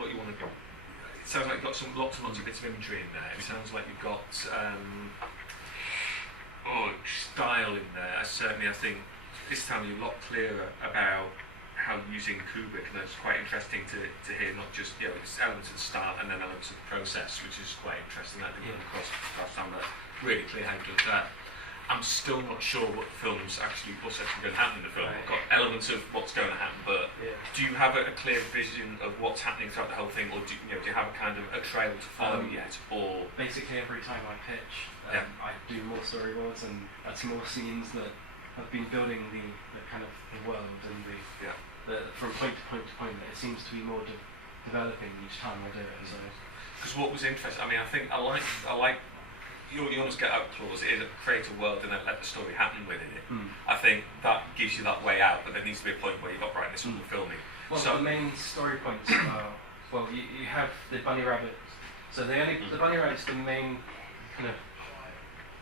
what you want to do. It sounds like you've got lots and lots of bits of imagery in there. It sounds like you've got style in there. Certainly, I think this time you're a lot clearer about how using Kubrick, and it's quite interesting to hear not just it's elements of the start and then elements of the process, which is quite interesting. I think across time that's really clear how you do that. I'm still not sure what's actually going to happen in the film. I've got elements of what's going to happen, but do you have a clear vision of what's happening throughout the whole thing, or do you have a kind of a trail to follow yet? Or basically every time I pitch, I do more storyboards and add some more scenes that have been building the kind of the world and the from point to point to point. It seems to be more developing each time I do it. So, because what was interesting, I mean, I think I like. You almost get out clause is create a world and then let the story happen within it. I think that gives you that way out, but there needs to be a point where you've got brightness on the filming. Well, so the main story points are, you have the bunny rabbit. So the bunny rabbit's the main kind of,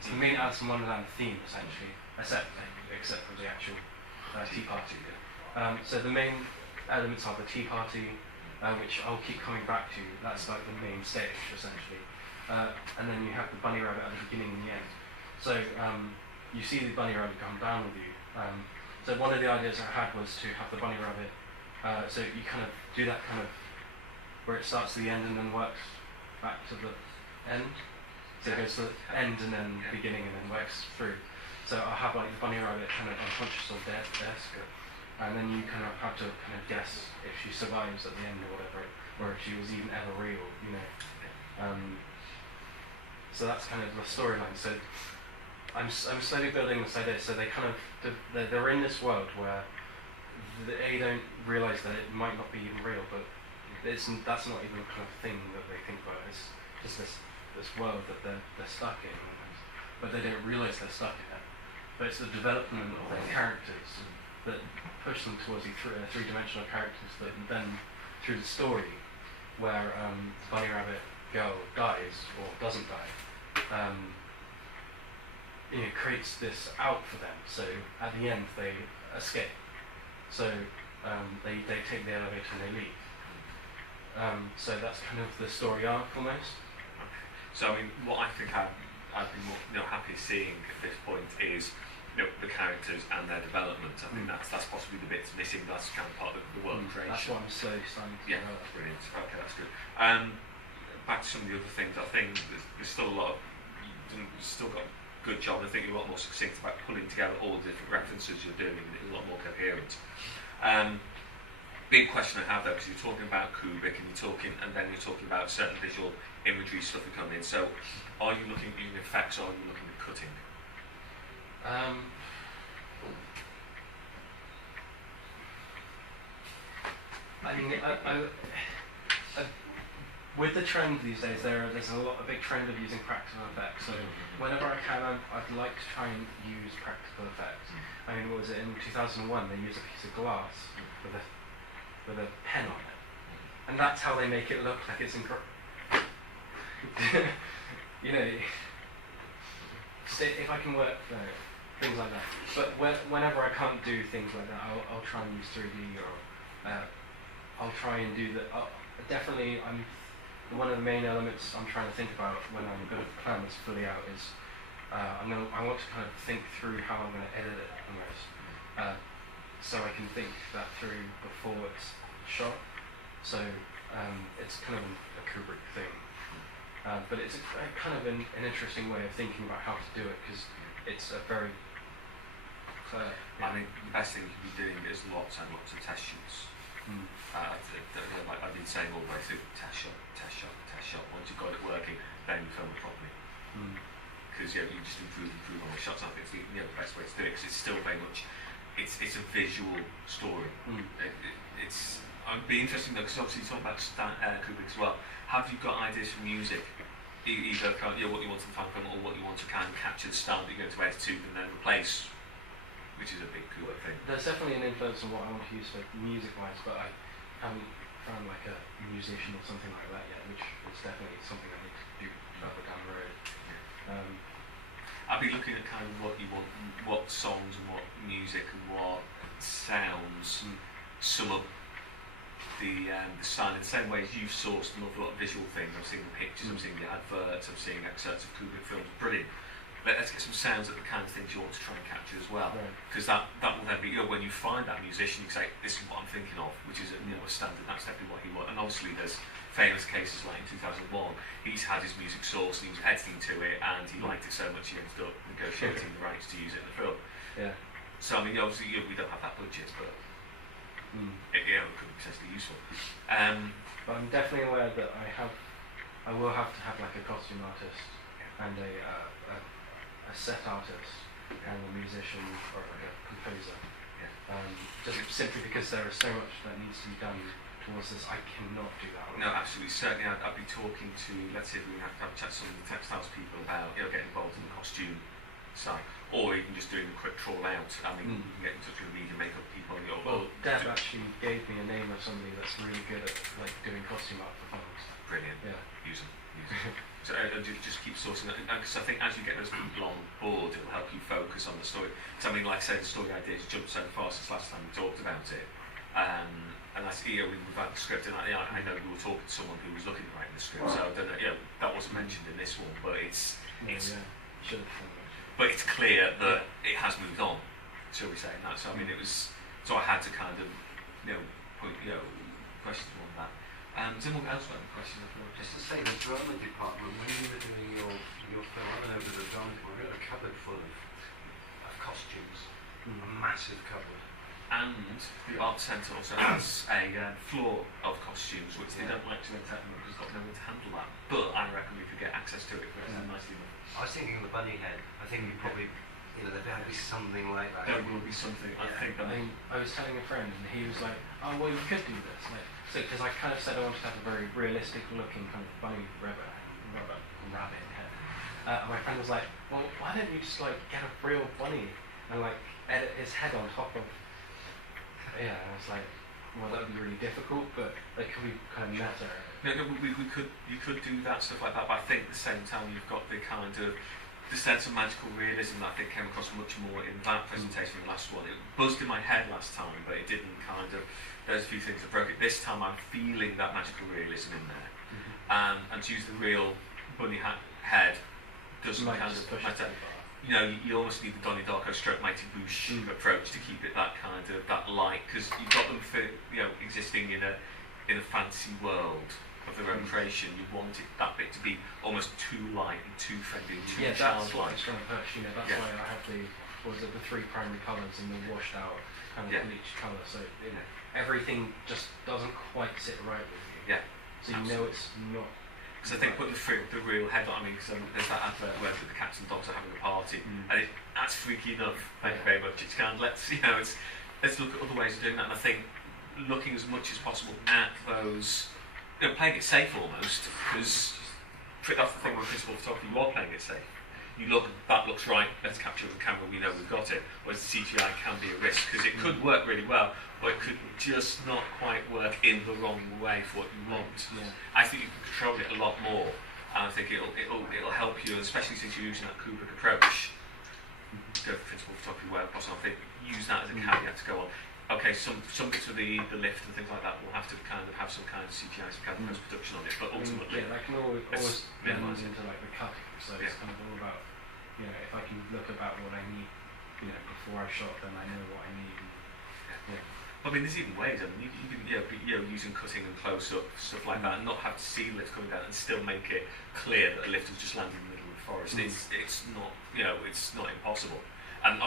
it's the main Alice in Wonderland theme essentially, except for the actual tea party. So the main elements are the tea party, which I'll keep coming back to. That's like the main stage essentially. And then you have the bunny rabbit at the beginning and the end. So you see the bunny rabbit come down with you. So one of the ideas I had was to have the bunny rabbit, so you kind of do that kind of, where it starts to the end and then works back to the end. So it goes to the end and then beginning and then works through. So I'll have like the bunny rabbit kind of unconscious or dead, and then you kind of have to kind of guess if she survives at the end or whatever, or if she was even ever real, So that's kind of the storyline. So I'm slowly building this idea. So they kind of they're in this world where they don't realise that it might not be even real, but that's not even the kind of thing that they think about. It's just this world that they're stuck in, but they don't realise they're stuck in it. But it's the development of their characters that push them towards the three-dimensional characters that then through the story where the bunny rabbit girl dies or doesn't die. Creates this out for them. So at the end they escape. So they take the elevator and they leave. So that's kind of the story arc almost. So I mean, what I think I'd be more happy seeing at this point is the characters and their development. I think that's possibly the bits missing. That's kind of part of the world creation. That's what I'm slowly starting to develop. Brilliant. Okay, that's good. Back to some of the other things, I think there's still a lot of, you've still got a good job. I think you're a lot more succinct about pulling together all the different references you're doing, and it's a lot more coherent. Big question I have though, because you're talking about Kubrick and then you're talking about certain visual imagery stuff that come in. So, are you looking at using effects or are you looking at cutting? I mean, with the trend these days, there's a big trend of using practical effects. So whenever I can, I'd like to try and use practical effects. I mean, what was it in 2001? They used a piece of glass with a pen on it, and that's how they make it look like it's if I can work things like that. But whenever I can't do things like that, I'll try and use 3D or I'll try and do that. Definitely, one of the main elements I'm trying to think about when I'm going to plan this fully out is I want to kind of think through how I'm going to edit it almost, so I can think that through before it's shot. So it's kind of a Kubrick thing, but it's kind of an interesting way of thinking about how to do it because it's a very. I think the best thing you can be doing is lots and lots of test shoots. Like I've been saying all the way through, test shot. Once you've got it working, then you film it properly. Because you just improve on the shots. I think it's the best way to do it because it's still very much it's a visual story. I'd be interesting though because obviously you talk about Kubrick as well. Have you got ideas for music? Either what you want to find film or what you want to kind of capture the style that you're going to edit to and then replace, which is a big Kubrick thing. There's definitely an influence on what I want to use for music-wise, but I haven't found like a musician or something like that yet, which is definitely something I need to do further down the road. I'd be looking at kind of what you want, what songs and what music and what sounds sum up the sign in the same way as you've sourced an awful lot of visual things. I'm seeing the pictures, I'm seeing the adverts, I'm seeing excerpts of Kubrick films. Brilliant. Let's get some sounds of the kind of things you want to try and capture as well, because that will then be, when you find that musician, you say, this is what I'm thinking of, which is a standard. That's definitely what he wants. And obviously there's famous cases like in 2001, he's had his music sourced and he was editing to it, and he liked it so much he ended up negotiating the rights to use it in the film. Yeah. So I mean, obviously we don't have that budget, but it could be potentially useful. But I'm definitely aware that I will have to have like a costume artist and a set artist and a musician or like a composer. Just simply because there is so much that needs to be done towards this, I cannot do that. No, absolutely. Certainly, I'd be talking to, let's see if we have to have a chat to some of the textiles people about getting involved in the costume side, or even just doing a quick trawl out. I mean, you can get in touch with media makeup people. Deb actually gave me a name of somebody that's really good at like doing costume art for films. Brilliant. Yeah. Use them. So just keep sourcing that, because I think as you get those people on board, it'll help you focus on the story. So I mean, like I say, the story ideas jumped so far since last time we talked about it. And that's we've had the script, and I know you were talking to someone who was looking at writing the script. So I don't know, that wasn't mentioned in this one, but it's but it's clear that it has moved on, shall we say? And that, so I mean, so I had to kind of point questions on that. Does anyone else have a question? Just to say, the drama department, when you were doing your film, I don't know if it was a drama department, we had a cupboard full of costumes, a massive cupboard. And the art centre also has a floor of costumes, which they don't like to rent out because they've got no one to handle that. But I reckon we could get access to it nicely enough. I was thinking of the bunny head. I think we probably, there had to be something like that. There will be something, I think. I was telling a friend, and he was like, "Oh, well, you could do this." Because I kind of said I wanted to have a very realistic-looking kind of bunny rabbit head. And my friend was like, "Well, why don't you just like get a real bunny and like edit his head on top of?" Yeah, and I was like, "Well, that would be really difficult, but it could be kind of meta." You could do that stuff like that, but I think at the same time you've got the kind of the sense of magical realism that I think came across much more in that presentation than the last one. It buzzed in my head last time, but it didn't kind of. There's a few things that broke it. This time I'm feeling that magical realism in there, and to use the real bunny head doesn't kind of matter. You almost need the Donnie Darko stroke Mighty Boosh approach to keep it that kind of that light, because you've got them existing in a fantasy world of their own creation. You want that bit to be almost too light and too friendly and too childlike. That's what I'm trying to push. That's why I have the three primary colours and the washed out kind of bleached colour. So everything just doesn't quite sit right with you. Yeah. So it's not. Because I think putting the real head on, because there's that advert where the cats and dogs are having a party, and that's freaky enough. Thank you very much. It's kind of let's look at other ways of doing that. And I think looking as much as possible at those, playing it safe almost, because that's the thing with principal photography. You are playing it safe. You look, that looks right. Let's capture it with the camera. We know we've got it. Whereas the CGI can be a risk because it could work really well, but it could just not quite work in the wrong way for what you want. Yeah. I think you can control it a lot more, and I think it'll help you, especially since you're using that Kubrick approach. Go for principal photography where possible. I think use that as a caveat to go on. Okay, some bits of the lift and things like that will have to kind of have some kind of CGI, some kind of post-production on it, but ultimately that can always blend into like the cutting, so it's kind of all about, if I can look about what I need, before I shot, then I know what I need. I mean, there's even ways. I mean, you can be using cutting and close-up stuff like that, and not have to see the lift coming down, and still make it clear that the lift has just landed in the middle of the forest. It's not it's not impossible. And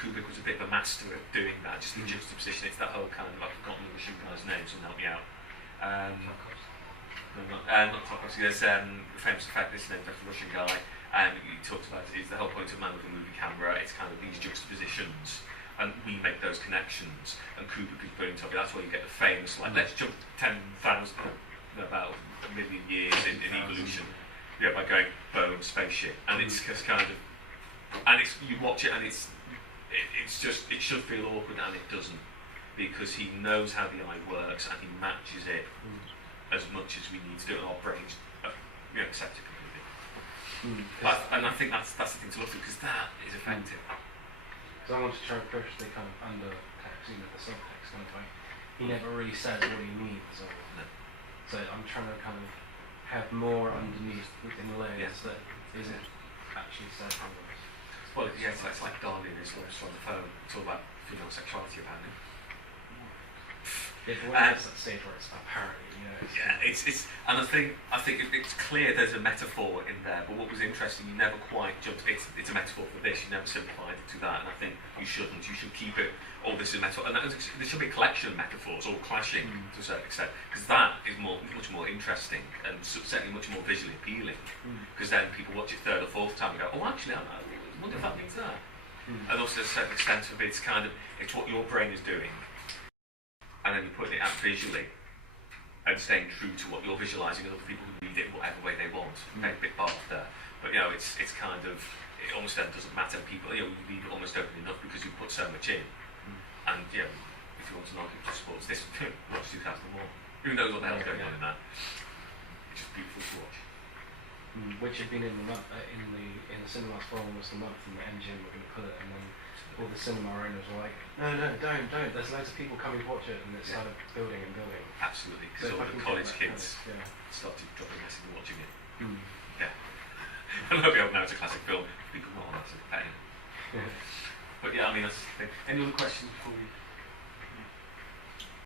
Kubrick was a bit of a master at doing that, just the juxtaposition. It's that whole kind of, I've forgotten the Russian guy's name, so help me out. Not Tarkovsky. There's a famous effect, this named after a Russian guy, and he talks about it's the whole point of Man with a Movie Camera. It's kind of these juxtapositions, and we make those connections. And Kubrick is brilliant on it. That's why you get the famous, let's jump 10,000, about a million years in evolution, by going bone spaceship, and it's just kind of. And you watch it and it's just, it should feel awkward, and it doesn't, because he knows how the eye works and he matches it as much as we need to do, and our brains accept it completely. And I think that's the thing to look at, because that is effective. So I want to try and push the kind of undertext, the subtext kind of way. he never really says what he means. Or, so I'm trying to kind of have more underneath within the layers that isn't actually said. Well, yeah, it's like Darlene is always on the phone. It's all about female sexuality, apparently. Yeah, but when it's that stage where it's apparently, you know. And I think it's clear there's a metaphor in there. But what was interesting, you never quite jumped. It's a metaphor for this. You never simplified it to that. And I think you shouldn't. You should keep it. Oh, this is a metaphor, and there should be a collection of metaphors all clashing to a certain extent, because that is much more interesting and certainly much more visually appealing. Because then people watch it third or fourth time and go, oh, actually, I wonder if that means that. And also, to a certain extent of it's what your brain is doing. And then you're putting it out visually and staying true to what you're visualising, and other people can read it whatever way they want. Okay, bit part there. But it's kind of, it almost then doesn't matter. People, you leave it almost open enough because you put so much in. And if you want to know people sports, this watch 2001. Who knows what the hell's going on in that? It's just beautiful to watch. Which had been in the cinemas for almost a month, and the MGM were going to put it, and then all the cinema owners were like, no, don't. There's loads of people coming to watch it, and it started building and building. Absolutely, because all the college kids started dropping acid and watching it. Yeah. And I hope now it's a classic film. People not on acid. But yeah, I mean, that's the thing. Any other questions before we